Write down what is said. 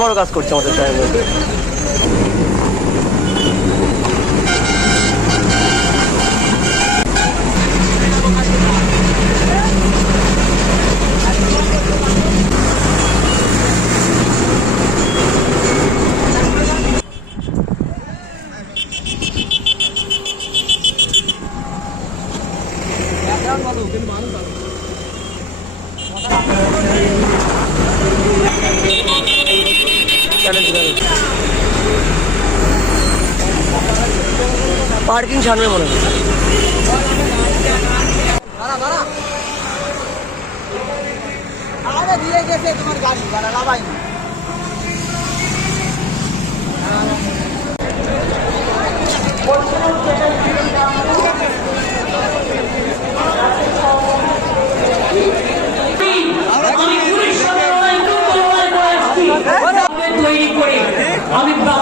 বড় কাজ করছে আমাদের শহরের মধ্যে পার্কিং ছাড়বে মনে হয়। দিয়ে গেছে তোমার গাড়ি গাড়া লাভাইনি 아닙니다.